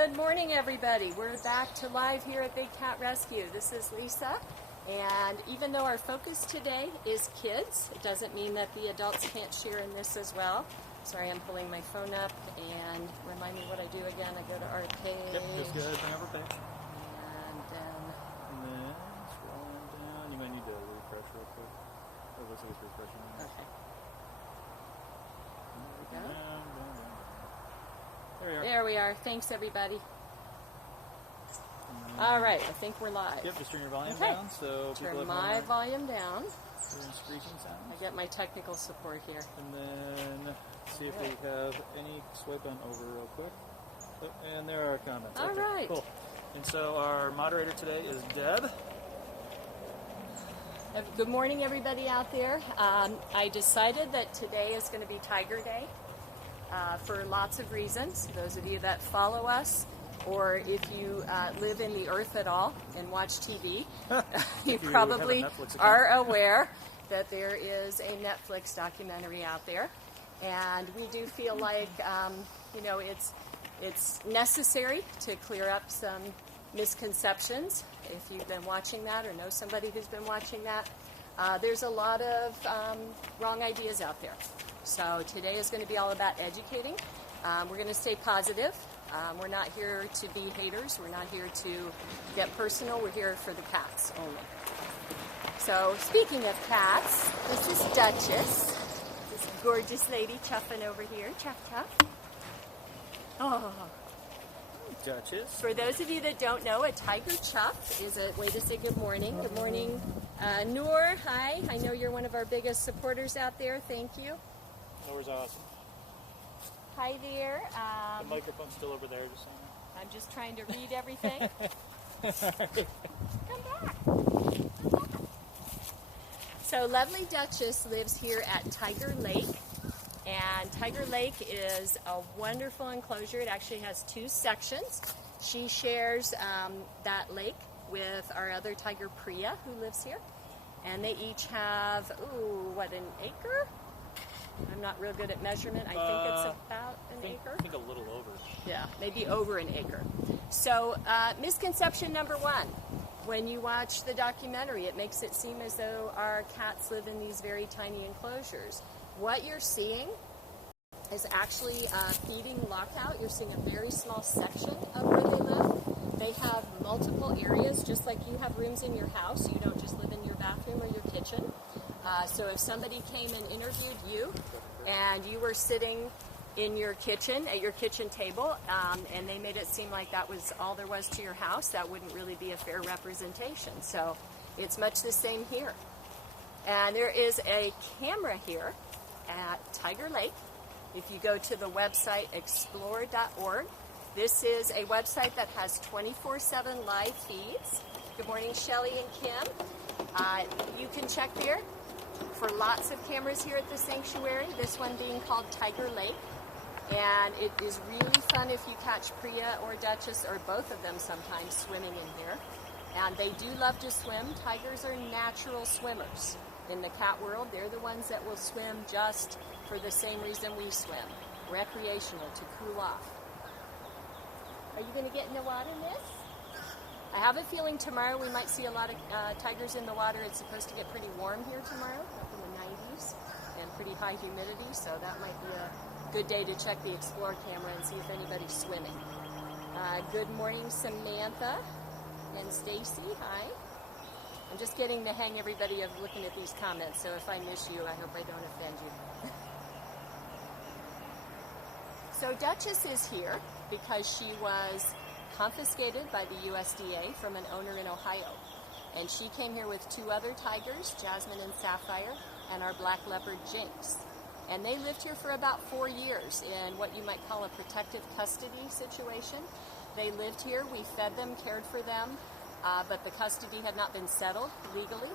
Good morning, everybody. We're back to live here at Big Cat Rescue. This is Lisa, and even though our focus today is kids, it doesn't mean that the adults can't share in this as well. Sorry, I'm pulling my phone up, and remind me what I do again. I go to our page. Yep, just go ahead and bring up our page. And then scrolling down. You might need to refresh real quick. It looks like it's refreshing. okay. There we go. Down. There we are. There we are. Thanks, everybody. All right, I think we're live. Yep, just turn your volume Okay. down so people Turn have my more volume down. screeching sounds. I get my technical support here. And then see if we have any swipe on over real quick. Oh, and there are comments. All Okay, right. Cool. And so our moderator today is Deb. Good morning, everybody out there. I decided that today is going to be Tiger Day for lots of reasons. Those of you that follow us, or if you live in the earth at all and watch TV, you If you probably have a Netflix account. are aware that there is a Netflix documentary out there. And we do feel like, it's necessary to clear up some misconceptions. If you've been watching that or know somebody who's been watching that, there's a lot of wrong ideas out there. So today is going to be all about educating. We're going to stay positive. We're not here to be haters. We're not here to get personal. We're here for the cats only. So speaking of cats, this is Duchess. This gorgeous lady chuffing over here. Chuff, chuff. Oh. Duchess. For those of you that don't know, a tiger chuff is a way to say good morning. Good morning, Noor. Hi. I know you're one of our biggest supporters out there. Thank you. Nora's awesome. Hi there. The microphone's still over there. Just I'm just trying to read everything. Come back. So lovely Duchess lives here at Tiger Lake. And Tiger Lake is a wonderful enclosure. It actually has two sections. She shares that lake with our other tiger, Priya, who lives here. And they each have, an acre? I'm not real good at measurement. I think it's about an acre. I think a little over. Yeah, maybe over an acre. So misconception number one. When you watch the documentary, it makes it seem as though our cats live in these very tiny enclosures. What you're seeing is actually a feeding lockout. You're seeing a very small section of where they live. They have multiple areas, just like you have rooms in your house. You don't just live in your bathroom or your kitchen. So if somebody came and interviewed you and you were sitting in your kitchen, at your kitchen table, and they made it seem like that was all there was to your house, that wouldn't really be a fair representation. So it's much the same here. And there is a camera here at Tiger Lake. If you go to the website explore.org, this is a website that has 24/7 live feeds. Good morning, Shelly and Kim. You can check there for lots of cameras here at the sanctuary, this one being called Tiger Lake. And it is really fun if you catch Priya or Duchess or both of them sometimes swimming in here. And they do love to swim. Tigers are natural swimmers. In the cat world, they're the ones that will swim just for the same reason we swim, recreational, to cool off. Are you going to get in the water, miss? I have a feeling tomorrow we might see a lot of tigers in the water. It's supposed to get pretty warm here tomorrow, up in the 90s, and pretty high humidity, so that might be a good day to check the Explore camera and see if anybody's swimming. Good morning, Samantha and Stacy. Hi. I'm just getting the hang, everybody, of looking at these comments, so if I miss you, I hope I don't offend you. So Duchess is here because she was confiscated by the USDA from an owner in Ohio. And she came here with two other tigers, Jasmine and Sapphire, and our black leopard, Jinx. And they lived here for about 4 years in what you might call a protective custody situation. They lived here, we fed them, cared for them, but the custody had not been settled legally.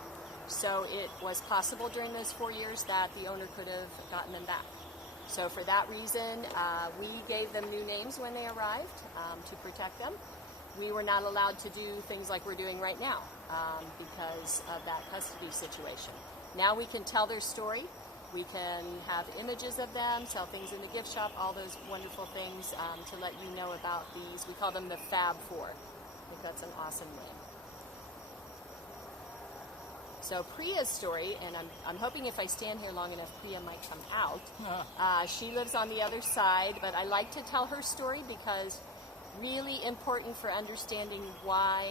So it was possible during those 4 years that the owner could have gotten them back. So for that reason, we gave them new names when they arrived to protect them. We were not allowed to do things like we're doing right now because of that custody situation. Now we can tell their story. We can have images of them, sell things in the gift shop, all those wonderful things to let you know about these. We call them the Fab Four. I think that's an awesome name. So Priya's story, and I'm hoping if I stand here long enough, Priya might come out. She lives on the other side, but I like to tell her story because really important for understanding why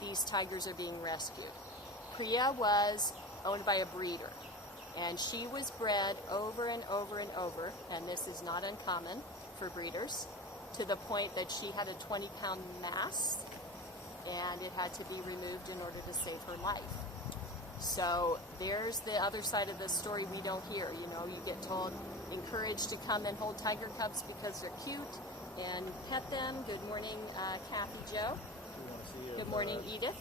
these tigers are being rescued. Priya was owned by a breeder, and she was bred over and over and over, and this is not uncommon for breeders, to the point that she had a 20-pound mass, and it had to be removed in order to save her life. So there's the other side of the story we don't hear. You know, you get told, encouraged to come and hold tiger cubs because they're cute and pet them. Good morning, Kathy Jo. Good morning, Edith.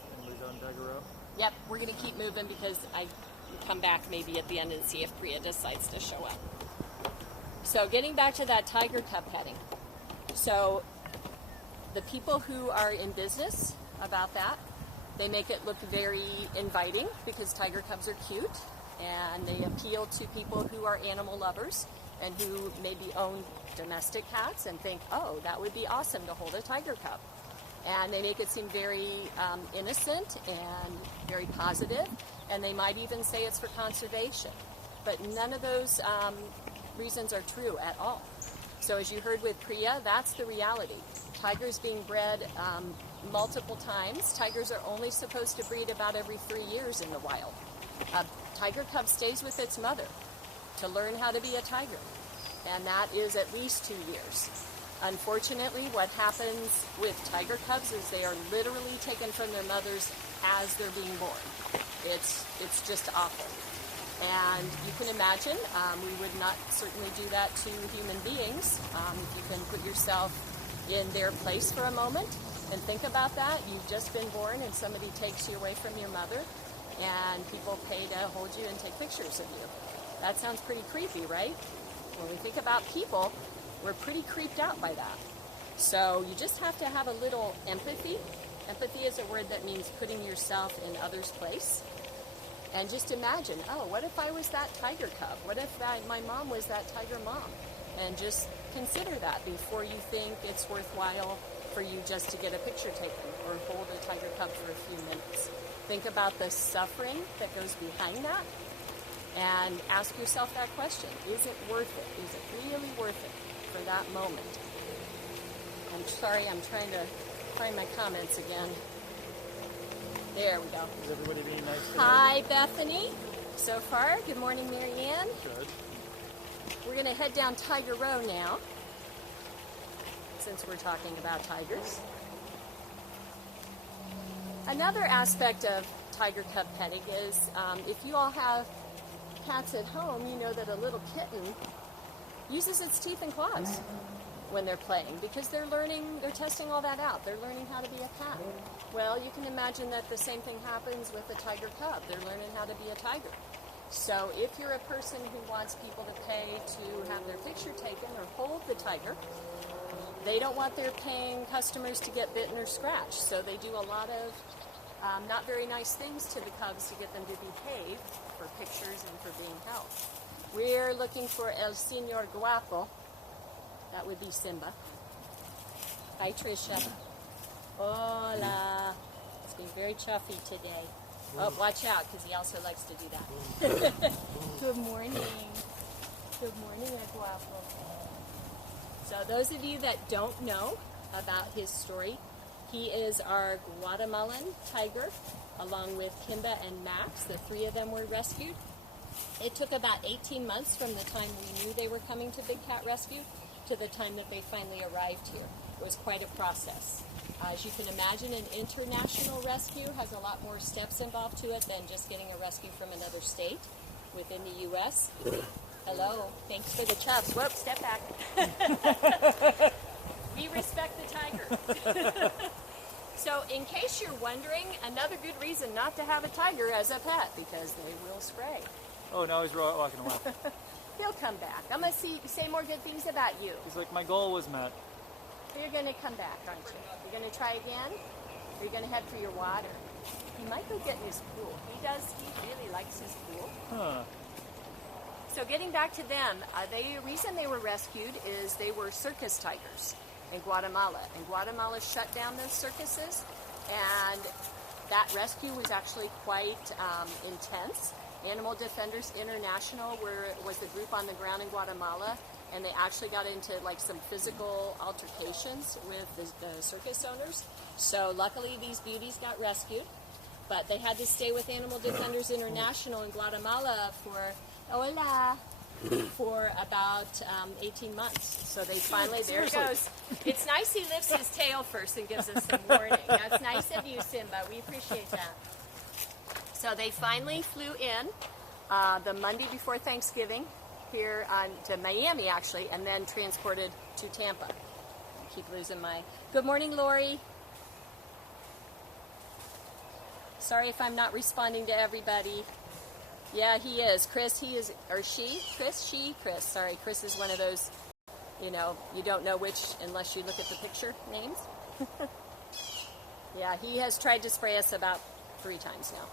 On Tiger Row. Yep, we're going to keep moving because I come back maybe at the end and see if Priya decides to show up. So getting back to that tiger cub petting. So the people who are in business about that, they make it look very inviting because tiger cubs are cute, and they appeal to people who are animal lovers and who maybe own domestic cats and think, oh, that would be awesome to hold a tiger cub. And they make it seem very innocent and very positive, and they might even say it's for conservation. But none of those reasons are true at all. So as you heard with Priya, that's the reality. Tigers being bred multiple times. Tigers are only supposed to breed about every 3 years in the wild. A tiger cub stays with its mother to learn how to be a tiger, and that is at least 2 years. Unfortunately, what happens with tiger cubs is they are literally taken from their mothers as they're being born. It's just awful. And you can imagine, we would not certainly do that to human beings. If you can put yourself in their place for a moment and think about that. You've just been born and somebody takes you away from your mother, and people pay to hold you and take pictures of you. That sounds pretty creepy, right? When we think about people, we're pretty creeped out by that. So you just have to have a little empathy. Empathy is a word that means putting yourself in others' place. And just imagine, oh, what if I was that tiger cub? What if my mom was that tiger mom? And just consider that before you think it's worthwhile for you just to get a picture taken or hold a tiger cub for a few minutes. Think about the suffering that goes behind that and ask yourself that question. Is it worth it? Is it really worth it for that moment? I'm sorry, I'm trying to find my comments again. There we go. Is everybody being nice today? Hi, Bethany. So far, good morning, Marianne. Good. We're going to head down Tiger Row now, since we're talking about tigers. Another aspect of tiger cub petting is if you all have cats at home, you know that a little kitten uses its teeth and claws when they're playing because they're testing all that out. They're learning how to be a cat. Well, you can imagine that the same thing happens with a tiger cub. They're learning how to be a tiger. So if you're a person who wants people to pay to have their picture taken or hold the tiger, they don't want their paying customers to get bitten or scratched. So they do a lot of not very nice things to the cubs to get them to behave for pictures and for being held. We're looking for El Señor Guapo. That would be Simba. Hi, Tricia. Hola. It's being very chuffy today. Oh, watch out, because he also likes to do that. Good morning. Good morning, El Guapo. So those of you that don't know about his story, he is our Guatemalan tiger, along with Kimba and Max. The three of them were rescued. It took about 18 months from the time we knew they were coming to Big Cat Rescue to the time that they finally arrived here. It was quite a process. As you can imagine, an international rescue has a lot more steps involved to it than just getting a rescue from another state within the U.S. Hello. Thanks for the chuffs. Whoop, step back. We respect the tiger. So in case you're wondering, another good reason not to have a tiger as a pet, because they will spray. Oh, now he's walking away. He'll come back. I'm going to say more good things about you. He's like, my goal was met. You're going to come back, aren't you? You're going to try again? Or you're going to head for your water? He might go get in his pool. He really likes his pool. Huh. So getting back to them, the reason they were rescued is they were circus tigers in Guatemala. And Guatemala shut down those circuses, and that rescue was actually quite intense. Animal Defenders International was the group on the ground in Guatemala, and they actually got into like some physical altercations with the circus owners. So luckily these beauties got rescued, but they had to stay with Animal Defenders International in Guatemala for about 18 months. So they finally, there it goes. It's nice he lifts his tail first and gives us some warning. That's nice of you, Simba. We appreciate that. So they finally flew in the Monday before Thanksgiving here to Miami, actually, and then transported to Tampa. I keep losing my... Good morning, Lori. Sorry if I'm not responding to everybody. Yeah, he is. Chris, he is, or she? Chris, she, Chris. Sorry, Chris is one of those, you know, you don't know which unless you look at the picture names. Yeah, he has tried to spray us about 3 times now.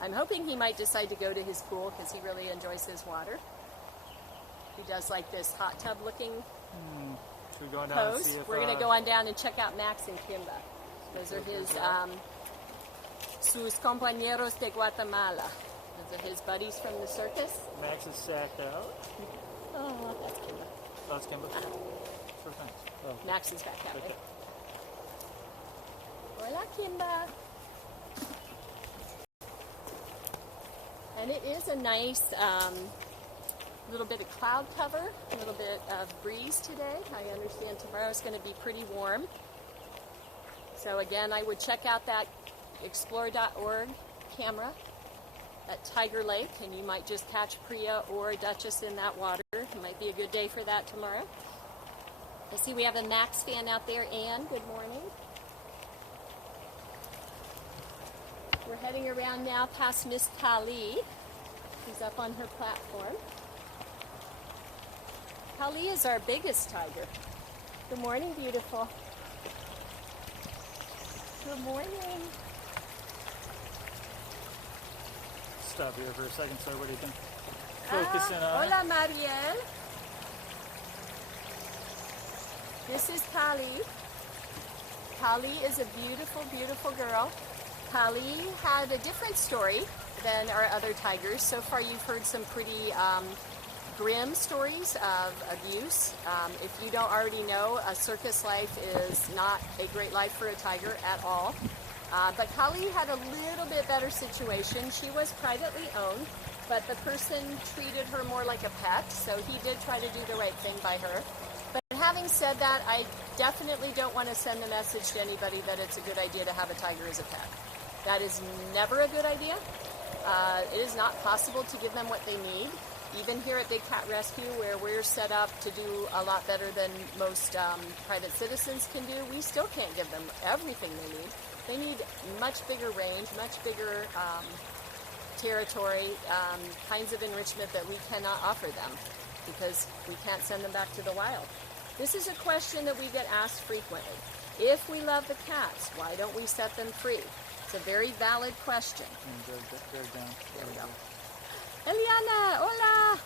I'm hoping he might decide to go to his pool because he really enjoys his water. He does like this hot tub looking Should we go on down pose. and see if, We're going to go on down and check out Max and Kimba. Those are his... sus compañeros de Guatemala. Those are his buddies from the circus. Max is sacked out. Oh, that's Kimba. Oh, it's Kimba. Sure thing. Oh. Max is back that way. Okay. Hola, Kimba. And it is a nice little bit of cloud cover, a little bit of breeze today. I understand tomorrow's going to be pretty warm. So again, I would check out that explore.org camera at Tiger Lake, and you might just catch Priya or Duchess in that water. It might be a good day for that tomorrow. I see we have a Max fan out there. Anne, good morning. We're heading around now past Miss Kali, who's up on her platform. Kali is our biggest tiger. Good morning, beautiful. Good morning. Stop here for a second, so what do you think? Focusing on... Hola, Mariel. This is Kali. Kali is a beautiful, beautiful girl. Kali had a different story than our other tigers. So far you've heard some pretty grim stories of abuse. If you don't already know, a circus life is not a great life for a tiger at all. But Kali had a little bit better situation. She was privately owned, but the person treated her more like a pet, so he did try to do the right thing by her. But having said that, I definitely don't want to send the message to anybody that it's a good idea to have a tiger as a pet. That is never a good idea. It is not possible to give them what they need. Even here at Big Cat Rescue, where we're set up to do a lot better than most private citizens can do, we still can't give them everything they need. They need much bigger range, much bigger territory, kinds of enrichment that we cannot offer them because we can't send them back to the wild. This is a question that we get asked frequently. If we love the cats, why don't we set them free? It's a very valid question. There we go. Eliana, hola!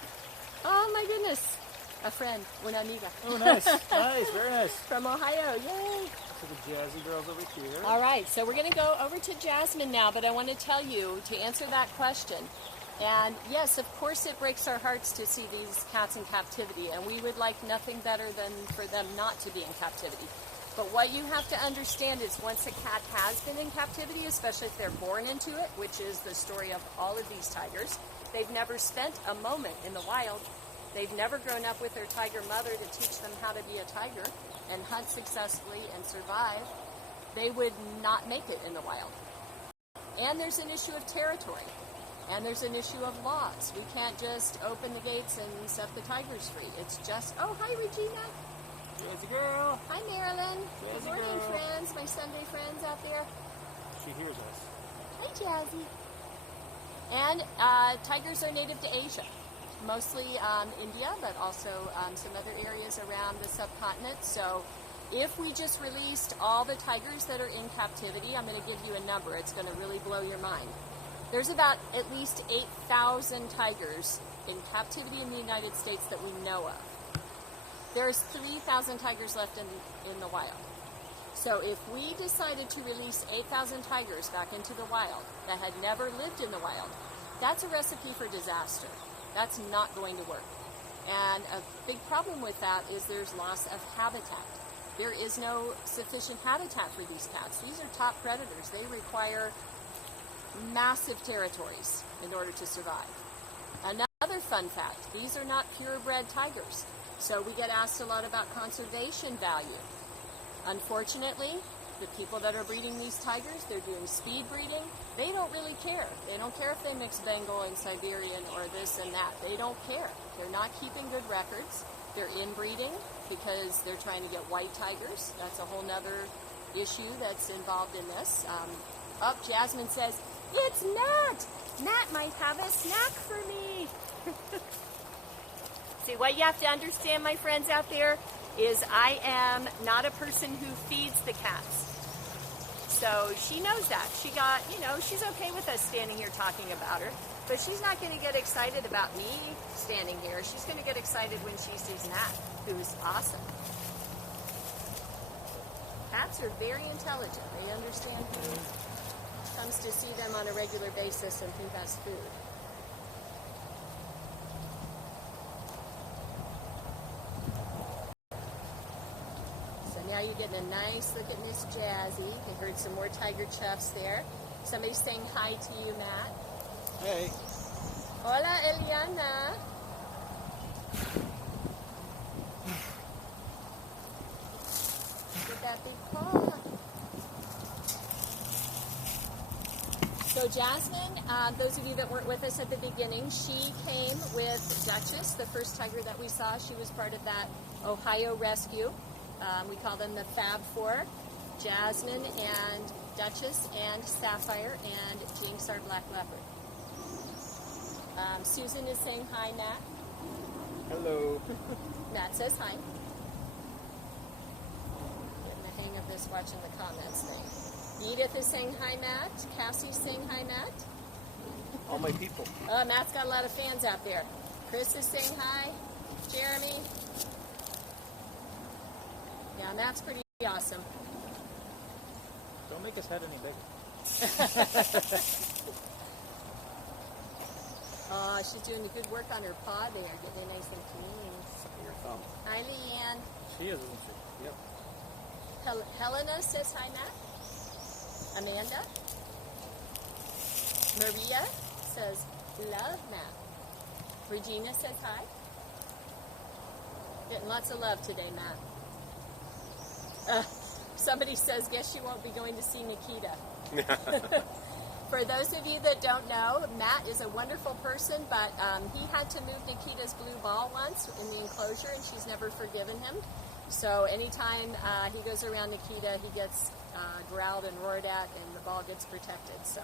Oh my goodness. A friend, una amiga. Oh, nice. Nice, very nice. From Ohio, yay! So the Jazzy girls over here. All right, so we're going to go over to Jasmine now, but I want to tell you to answer that question. And yes, of course it breaks our hearts to see these cats in captivity, and we would like nothing better than for them not to be in captivity. But what you have to understand is once a cat has been in captivity, especially if they're born into it, which is the story of all of these tigers, they've never spent a moment in the wild. They've never grown up with their tiger mother to teach them how to be a tiger and hunt successfully and survive. They would not make it in the wild. And there's an issue of territory. And there's an issue of laws. We can't just open the gates and set the tigers free. It's just, oh, hi, Regina. Jazzy girl. Hi, Marilyn. Jazzy Good morning, girl. friends. My Sunday friends out there. She hears us. Hi, Jazzy. And tigers are native to Asia. Mostly India, but also some other areas around the subcontinent. So if we just released all the tigers that are in captivity, I'm going to give you a number. It's going to really blow your mind. There's about at least 8,000 tigers in captivity in the United States that we know of. There's 3,000 tigers left in the wild. So if we decided to release 8,000 tigers back into the wild that had never lived in the wild, that's a recipe for disaster. That's not going to work. And a big problem with that is there's loss of habitat. There is no sufficient habitat for these cats. These are top predators. They require massive territories in order to survive. Another fun fact, these are not purebred tigers. So we get asked a lot about conservation value. Unfortunately, the people that are breeding these tigers, they're doing speed breeding. They don't really care. They don't care if they mix Bengal and Siberian or this and that. They don't care. They're not keeping good records. They're inbreeding because they're trying to get white tigers. That's a whole nother issue that's involved in this. Jasmine says, it's Matt! Matt might have a snack for me. See, what you have to understand, my friends out there, is I am not a person who feeds the cats. So she knows that. She got, she's okay with us standing here talking about her, but she's not going to get excited about me standing here. She's going to get excited when she sees Matt, who's awesome. Cats are very intelligent. They understand who comes to see them on a regular basis and who has food. Now you're getting a nice look at Miss Jazzy. You heard some more tiger chuffs there. Somebody's saying hi to you, Matt. Hey. Hola, Eliana. Look at that big paw. So Jasmine, those of you that weren't with us at the beginning, she came with Duchess, the first tiger that we saw. She was part of that Ohio rescue. We call them the Fab Four, Jasmine and Duchess and Sapphire and Jinx, our black leopard. Susan is saying hi, Matt. Hello. Matt says hi. Getting the hang of this watching the comments thing. Edith is saying hi, Matt. Cassie's saying hi, Matt. All my people. Matt's got a lot of fans out there. Chris is saying hi. Jeremy. Yeah, Matt's pretty awesome. Don't make his head any bigger. She's doing a good work on her paw there, getting it nice and clean. Your thumb. Hi, Leanne. She is, isn't she? Yep. Helena says hi, Matt. Amanda. Maria says, love, Matt. Regina says hi. Getting lots of love today, Matt. Somebody says, guess you won't be going to see Nikita. For those of you that don't know, Matt is a wonderful person, but he had to move Nikita's blue ball once in the enclosure, and she's never forgiven him. So anytime he goes around Nikita, he gets growled and roared at, and the ball gets protected. So,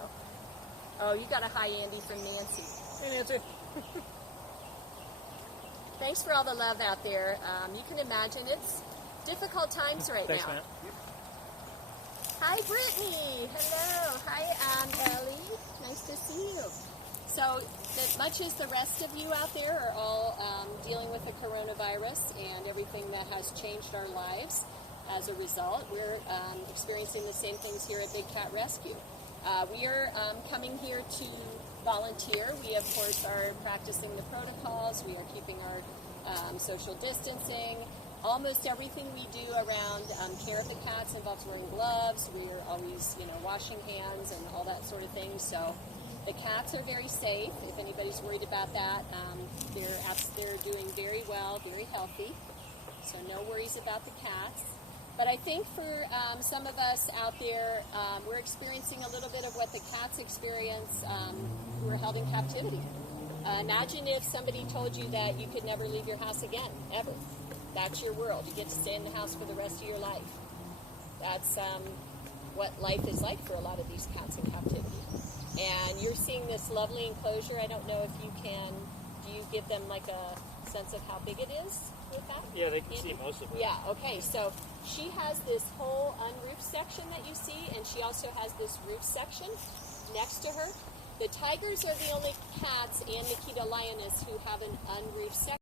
oh, you got a hi, Andy, from Nancy. Hey, Nancy. Thanks for all the love out there. You can imagine it's difficult times right Thanks, now. Matt. Hi, Brittany. Hello. Hi, Ellie. Nice to see you. So, much as the rest of you out there are all dealing with the coronavirus and everything that has changed our lives as a result, we're experiencing the same things here at Big Cat Rescue. We are coming here to volunteer. We, of course, are practicing the protocols. We are keeping our social distancing. Almost everything we do around care of the cats involves wearing gloves. We are always, washing hands and all that sort of thing. So the cats are very safe. If anybody's worried about that, they're doing very well, very healthy. So no worries about the cats. But I think for some of us out there, we're experiencing a little bit of what the cats experience who are held in captivity. Imagine if somebody told you that you could never leave your house again, ever. That's your world. You get to stay in the house for the rest of your life. That's what life is like for a lot of these cats in captivity. And you're seeing this lovely enclosure. I don't know if you can, do you give them like a sense of how big it is with that? Yeah, they can see most of it. Yeah, okay. So she has this whole unroofed section that you see, and she also has this roof section next to her. The tigers are the only cats and Nikita lioness who have an unroofed section.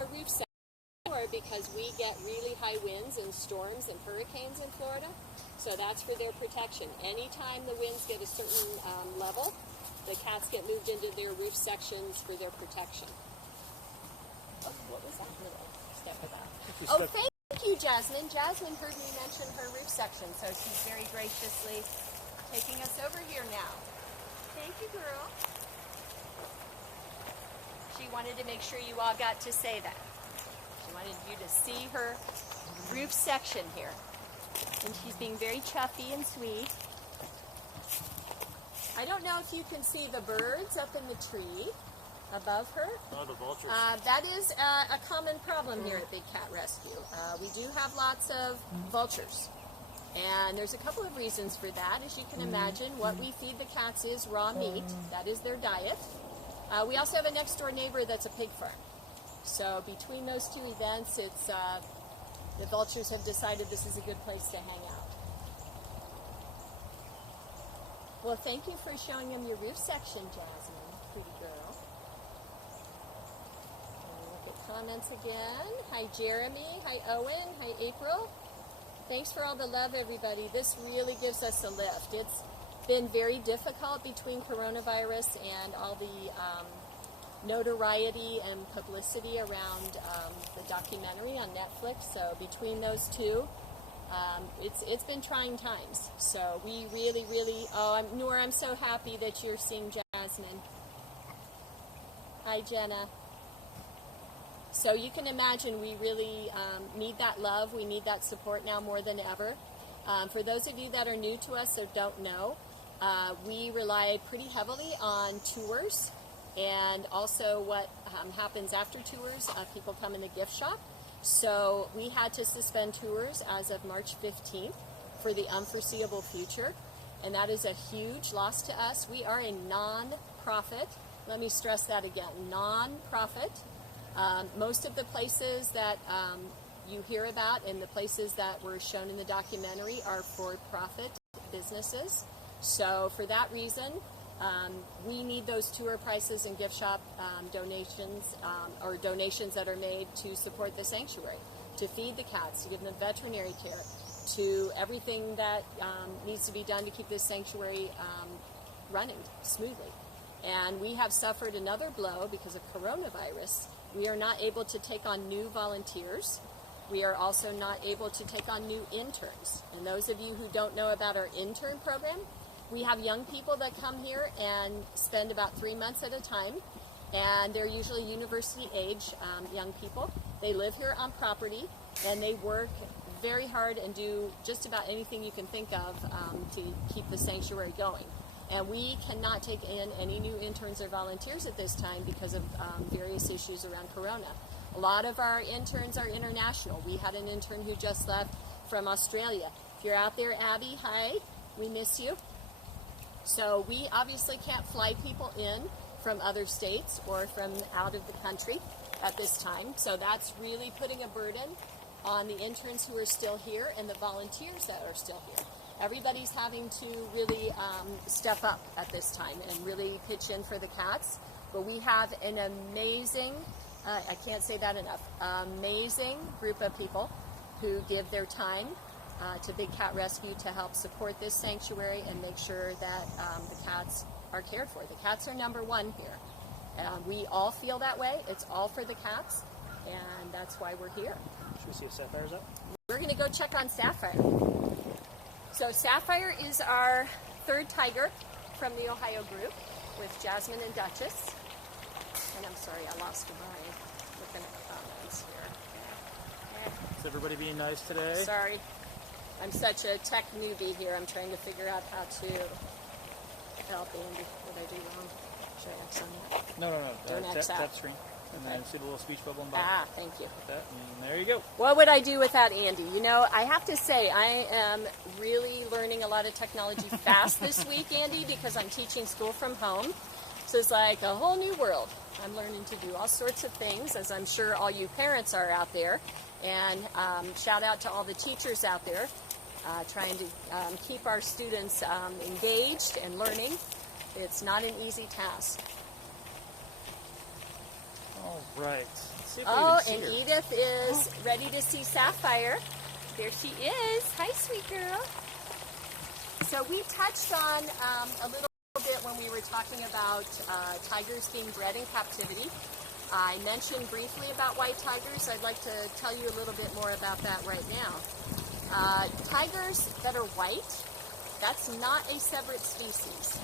A roof section because we get really high winds and storms and hurricanes in Florida, so that's for their protection. Anytime the winds get a certain level, the cats get moved into their roof sections for their protection. Oh, what was that little step about? Oh, thank you, Jasmine. Jasmine heard me mention her roof section, so she's very graciously taking us over here now. Thank you, girl. She wanted to make sure you all got to say that. She wanted you to see her roof section here. And she's being very chuffy and sweet. I don't know if you can see the birds up in the tree above her. Oh, the vultures. That is a common problem here at Big Cat Rescue. We do have lots of vultures. And there's a couple of reasons for that. As you can imagine, what we feed the cats is raw meat. That is their diet. We also have a next door neighbor that's a pig farm. So between those two events, it's the vultures have decided this is a good place to hang out. Well, thank you for showing them your roof section, Jasmine, pretty girl. And look at comments again. Hi, Jeremy. Hi, Owen. Hi, April. Thanks for all the love, everybody. This really gives us a lift. It's been very difficult between coronavirus and all the notoriety and publicity around the documentary on Netflix. So between those two, it's been trying times. So we really, Noor, I'm so happy that you're seeing Jasmine. Hi, Jenna. So you can imagine we really need that love. We need that support now more than ever. For those of you that are new to us or don't know, we rely pretty heavily on tours and also what happens after tours. People come in the gift shop. So we had to suspend tours as of March 15th for the unforeseeable future, and that is a huge loss to us. We are a non-profit. Let me stress that again, non-profit. Most of the places that you hear about and the places that were shown in the documentary are for-profit businesses. So for that reason, we need those tour prices and gift shop donations or donations that are made to support the sanctuary, to feed the cats, to give them veterinary care, to everything that needs to be done to keep this sanctuary running smoothly. And we have suffered another blow because of coronavirus. We are not able to take on new volunteers. We are also not able to take on new interns. And those of you who don't know about our intern program, we have young people that come here and spend about 3 months at a time, and they're usually university age young people. They live here on property, and they work very hard and do just about anything you can think of to keep the sanctuary going. And we cannot take in any new interns or volunteers at this time because of various issues around Corona. A lot of our interns are international. We had an intern who just left from Australia. If you're out there, Abby, hi, we miss you. So we obviously can't fly people in from other states or from out of the country at this time. So that's really putting a burden on the interns who are still here and the volunteers that are still here. Everybody's having to really step up at this time and really pitch in for the cats. But we have an amazing, I can't say that enough, amazing group of people who give their time to Big Cat Rescue to help support this sanctuary and make sure that the cats are cared for. The cats are number one here. We all feel that way. It's all for the cats, and that's why we're here. Should we see if Sapphire's up? We're going to go check on Sapphire. So Sapphire is our third tiger from the Ohio group with Jasmine and Duchess. And I'm sorry, I lost my looking at comments here. Is everybody being nice today? Sorry. I'm such a tech newbie here. I'm trying to figure out how to help Andy. What did I do wrong? Should I X on that? No. Don't X out. Tap screen. And then see the little speech bubble in the Ah, thank you. that, and there you go. What would I do without Andy? You know, I have to say, I am really learning a lot of technology fast this week, Andy, because I'm teaching school from home. So it's like a whole new world. I'm learning to do all sorts of things, as I'm sure all you parents are out there. And shout out to all the teachers out there trying to keep our students engaged and learning. It's not an easy task. All right. Let's see if we Oh, can and see her. Edith is ready to see Sapphire. There she is. Hi, sweet girl. So we touched on a little bit when we were talking about tigers being bred in captivity. I mentioned briefly about white tigers. I'd like to tell you a little bit more about that right now. Tigers that are white, that's not a separate species.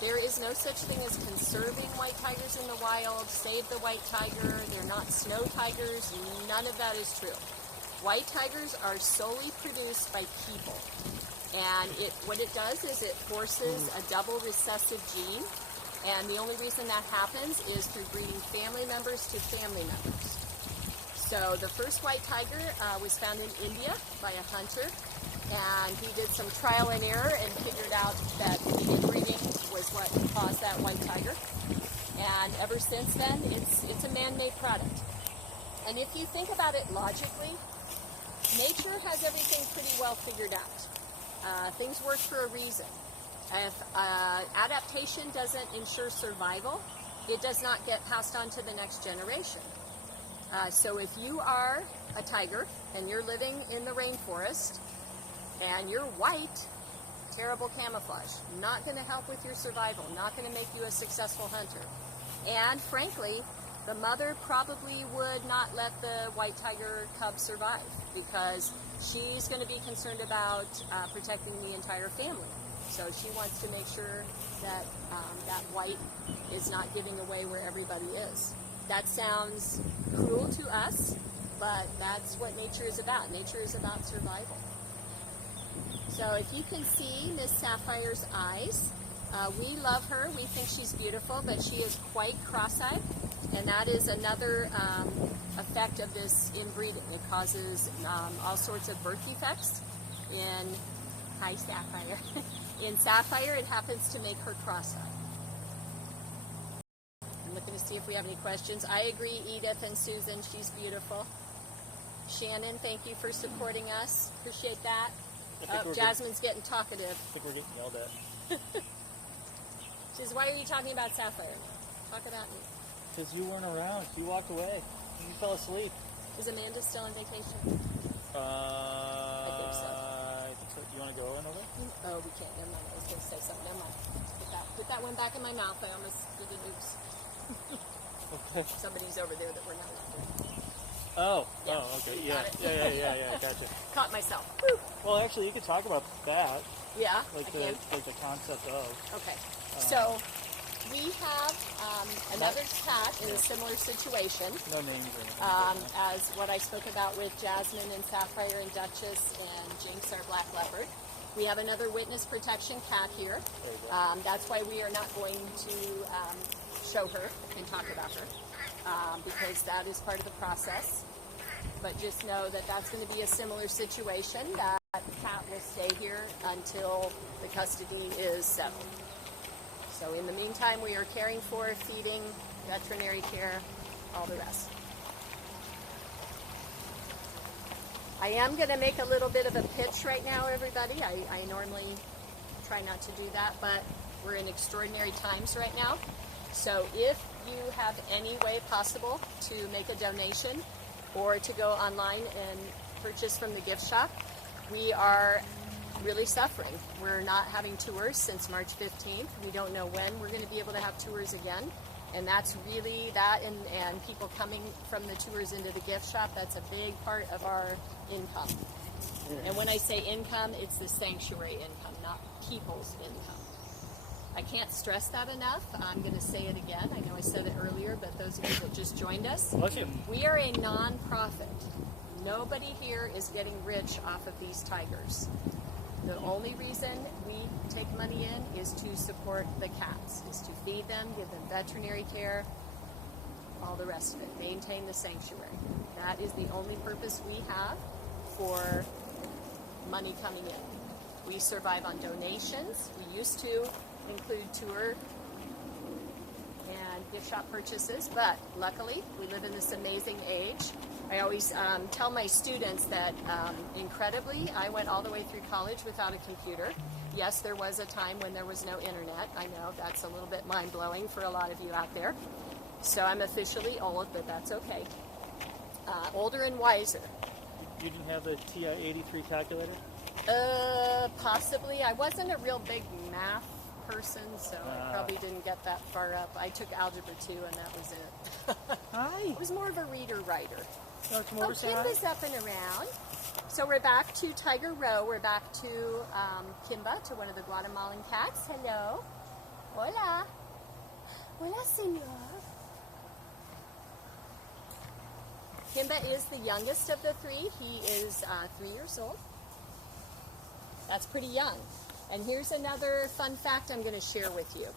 There is no such thing as conserving white tigers in the wild, save the white tiger, they're not snow tigers, none of that is true. White tigers are solely produced by people. And what it does is it forces a double recessive gene. And the only reason that happens is through breeding family members to family members. So the first white tiger was found in India by a hunter. And he did some trial and error and figured out that inbreeding was what caused that white tiger. And ever since then, it's a man-made product. And if you think about it logically, nature has everything pretty well figured out. Things work for a reason. If adaptation doesn't ensure survival, it does not get passed on to the next generation. So if you are a tiger and you're living in the rainforest and you're white, terrible camouflage, not going to help with your survival, not going to make you a successful hunter. And frankly, the mother probably would not let the white tiger cub survive because she's going to be concerned about protecting the entire family. So she wants to make sure that that white is not giving away where everybody is. That sounds cruel to us, but that's what nature is about. Nature is about survival. So if you can see Miss Sapphire's eyes, we love her. We think she's beautiful, but she is quite cross-eyed. And that is another effect of this inbreeding. It causes all sorts of birth defects in, hi Sapphire, in Sapphire it happens to make her cross-eyed. I'm looking to see if we have any questions. I agree, Edith and Susan, she's beautiful. Shannon, thank you for supporting us. Appreciate that. Jasmine's getting talkative. I think we're getting yelled at. She says, why are you talking about Sapphire now? Talk about me. Because you weren't around. You walked away. You fell asleep. Is Amanda still on vacation? I think so. You want to go in over? Oh, we can't. Never mind. I was going to say something. Never mind. Put that one back in my mouth. I almost did a noose. Okay. Somebody's over there that we're not allowed to. Oh. Yeah. Oh, okay. You got Yeah. it. Gotcha. Caught myself. Woo. Well, actually, you could talk about that. Yeah. Like I can. the concept of. Okay. So we have another cat in a similar situation. No names or anything. As what I spoke about with Jasmine and Sapphire and Duchess and Jinx, our black leopard. We have another witness protection cat here. There you go. That's why we are not going to show her and talk about her because that is part of the process. But just know that that's going to be a similar situation. That cat will stay here until the custody is settled. So in the meantime, we are caring for, feeding, veterinary care, all the rest. I am going to make a little bit of a pitch right now, everybody. I normally try not to do that, but we're in extraordinary times right now. So if you have any way possible to make a donation or to go online and purchase from the gift shop, we are really suffering. We're not having tours since March 15th. We don't know when we're going to be able to have tours again. And that's really that, and people coming from the tours into the gift shop, that's a big part of our income. And when I say income, it's the sanctuary income, not people's income. I can't stress that enough. I'm going to say it again. I know I said it earlier, but those of you that just joined us, Bless you. we are a non-profit. Nobody here is getting rich off of these tigers. The only reason we take money in is to support the cats, is to feed them, give them veterinary care, all the rest of it, maintain the sanctuary. That is the only purpose we have for money coming in. We survive on donations. We used to include tour and gift shop purchases, but luckily we live in this amazing age. I always tell my students that incredibly, I went all the way through college without a computer. Yes, there was a time when there was no internet. I know that's a little bit mind-blowing for a lot of you out there. So I'm officially old, but that's okay. Older and wiser. You didn't have the TI-83 calculator? Possibly. I wasn't a real big math person, so I probably didn't get that far up. I took Algebra 2, and that was it. Hi. I was more of a reader-writer. Come over, say hi. Kimba's up and around. So we're back to Tiger Row. We're back to Kimba, to one of the Guatemalan cats. Hello. Hola. Hola, senor. Kimba is the youngest of the three. He is 3 years old. That's pretty young. And here's another fun fact I'm going to share with you.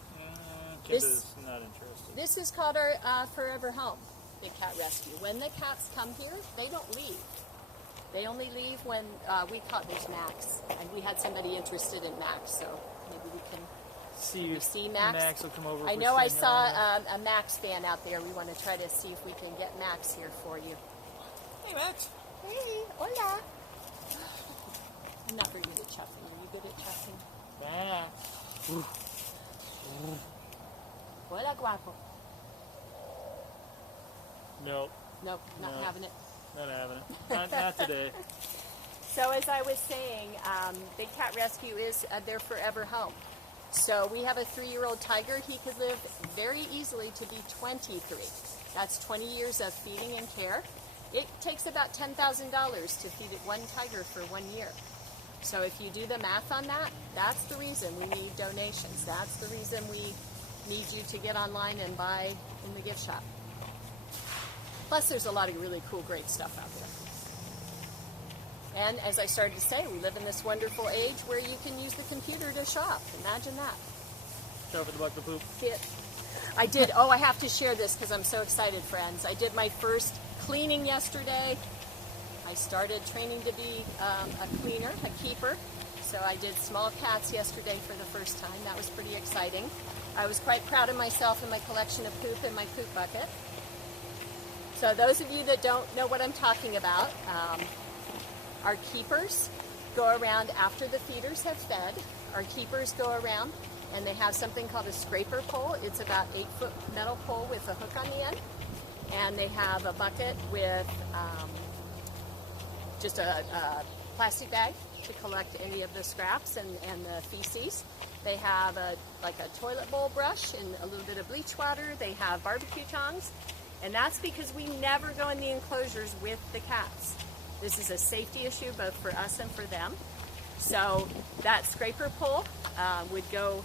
Kimba's not interested. This is called our forever home, Big Cat Rescue. When the cats come here, they don't leave. They only leave when we caught there's Max, and we had somebody interested in Max, so maybe we can see Max. Max will come over. I know I saw a Max fan out there. We want to try to see if we can get Max here for you. Hey, Max. Hey, hola. I'm not very good at chuffing. Are you good at chuffing? Max. Hola, guapo. Nope. Nope, not having it. Not having it. Not today. So as I was saying, Big Cat Rescue is their forever home. So we have a 3-year-old tiger. He could live very easily to be 23. That's 20 years of feeding and care. It takes about $10,000 to feed one tiger for 1 year. So if you do the math on that, that's the reason we need donations. That's the reason we need you to get online and buy in the gift shop. Plus, there's a lot of really cool, great stuff out there. And as I started to say, we live in this wonderful age where you can use the computer to shop. Imagine that. Careful about the poop. I did. Oh, I have to share this because I'm so excited, friends. I did my first cleaning yesterday. I started training to be a cleaner, a keeper. So I did small cats yesterday for the first time. That was pretty exciting. I was quite proud of myself and my collection of poop in my poop bucket. So those of you that don't know what I'm talking about, our keepers go around after the feeders have fed. Our keepers go around and they have something called a scraper pole. It's about 8-foot metal pole with a hook on the end. And they have a bucket with just a plastic bag to collect any of the scraps and the feces. They have like a toilet bowl brush and a little bit of bleach water. They have barbecue tongs. And that's because we never go in the enclosures with the cats. This is a safety issue both for us and for them. So that scraper pole would go,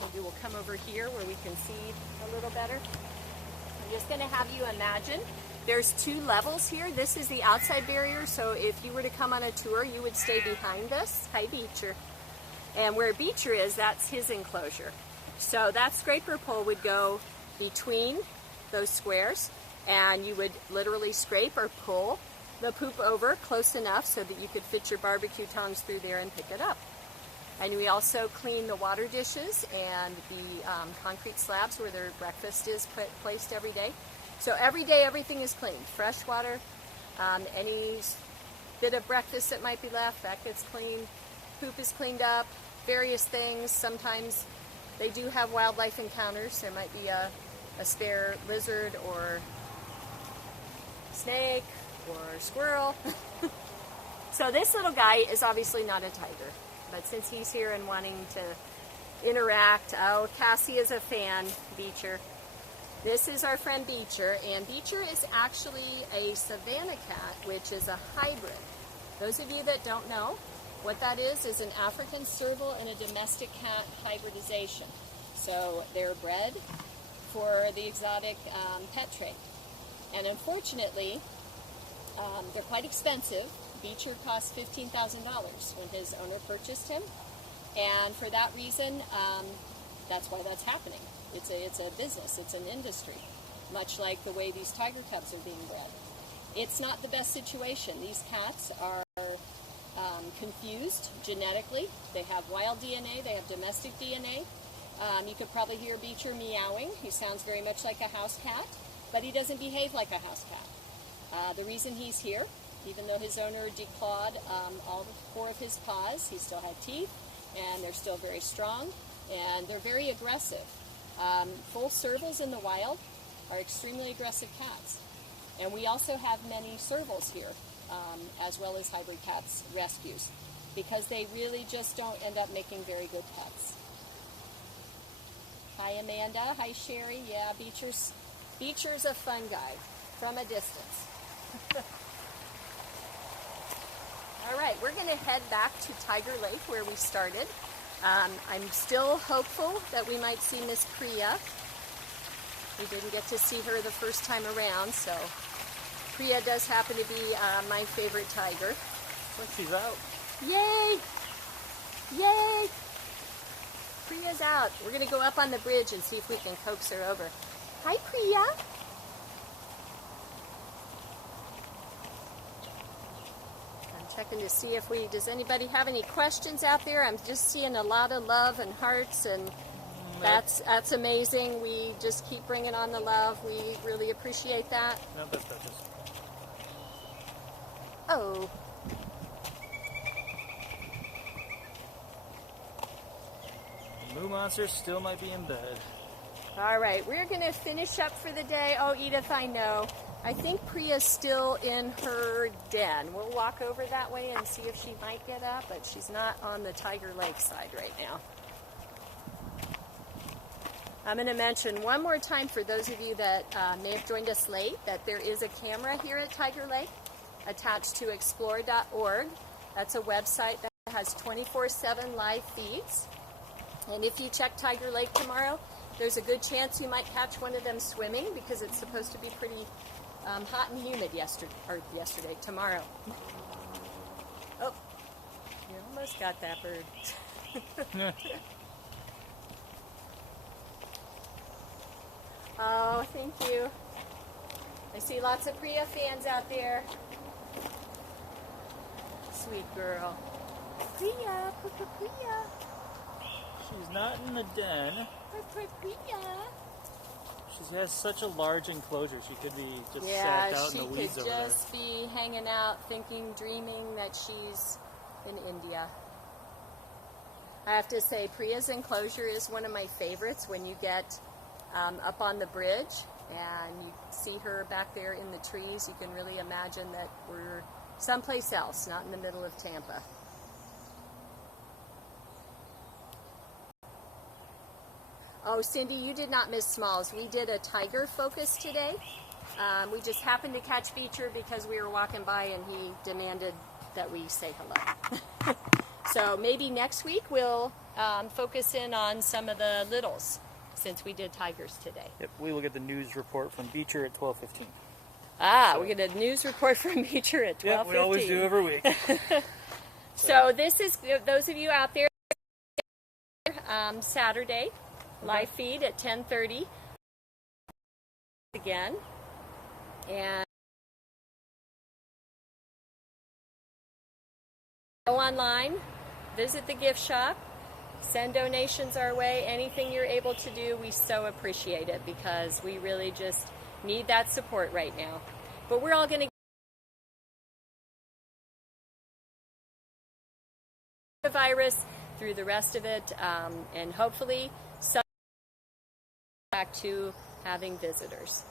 maybe we'll come over here where we can see a little better. I'm just going to have you imagine there's 2 levels here. This is the outside barrier, so if you were to come on a tour, you would stay behind this. Hi, Beecher. And where Beecher is, that's his enclosure. So that scraper pole would go between those squares, and you would literally scrape or pull the poop over close enough so that you could fit your barbecue tongs through there and pick it up. And we also clean the water dishes and the concrete slabs where their breakfast is placed every day. So every day everything is cleaned. Fresh water, any bit of breakfast that might be left, that gets cleaned. Poop is cleaned up, various things. Sometimes they do have wildlife encounters. There might be a spare lizard or snake or squirrel. So this little guy is obviously not a tiger, but since he's here and wanting to interact, oh, Cassie is a fan, Beecher. This is our friend Beecher, and Beecher is actually a Savannah cat, which is a hybrid. Those of you that don't know, what that is an African serval and a domestic cat hybridization. So they're bred for the exotic pet trade. And unfortunately, they're quite expensive. Beecher cost $15,000 when his owner purchased him. And for that reason, that's why that's happening. It's a business, it's an industry, much like the way these tiger cubs are being bred. It's not the best situation. These cats are confused genetically. They have wild DNA, they have domestic DNA. You could probably hear Beecher meowing. He sounds very much like a house cat, but he doesn't behave like a house cat. The reason he's here, even though his owner declawed all 4 of his paws, he still had teeth, and they're still very strong, and they're very aggressive. Full servals in the wild are extremely aggressive cats. And we also have many servals here, as well as hybrid cats rescues, because they really just don't end up making very good pets. Hi, Amanda. Hi, Sherry. Yeah, Beecher's a fun guy from a distance. All right, we're going to head back to Tiger Lake where we started. I'm still hopeful that we might see Miss Priya. We didn't get to see her the first time around, so Priya does happen to be my favorite tiger. Looks like she's out. Yay! Yay! Priya's out. We're going to go up on the bridge and see if we can coax her over. Hi, Priya. I'm checking to see if does anybody have any questions out there? I'm just seeing a lot of love and hearts, and that's amazing. We just keep bringing on the love. We really appreciate that. No, that's Duchess. Oh. The Moo Monster still might be in bed. All right, we're going to finish up for the day. Oh, Edith, I know. I think Priya's still in her den. We'll walk over that way and see if she might get up, but she's not on the Tiger Lake side right now. I'm going to mention one more time for those of you that may have joined us late that there is a camera here at Tiger Lake attached to explore.org. That's a website that has 24/7 live feeds. And if you check Tiger Lake tomorrow, there's a good chance you might catch one of them swimming because it's supposed to be pretty hot and humid tomorrow. Oh, you almost got that bird. Oh, thank you. I see lots of Priya fans out there. Sweet girl. Priya, Priya. She's not in the den. Priya. She has such a large enclosure. She could be just sat out in the weeds over there. Yeah, she could just be hanging out, thinking, dreaming that she's in India. I have to say, Priya's enclosure is one of my favorites when you get up on the bridge and you see her back there in the trees. You can really imagine that we're someplace else, not in the middle of Tampa. Oh, Cindy, you did not miss Smalls. We did a tiger focus today. We just happened to catch Beecher because we were walking by and he demanded that we say hello. So maybe next week we'll focus in on some of the littles since we did tigers today. Yep, we will get the news report from Beecher at 12:15. We get a news report from Beecher at 12:15. Yep, we always do every week. So this is, those of you out there, Saturday, live feed at 10:30 again, and go online, visit the gift shop, send donations our way. Anything you're able to do, we so appreciate it because we really just need that support right now. But we're all going to the virus through the rest of it, and hopefully back to having visitors.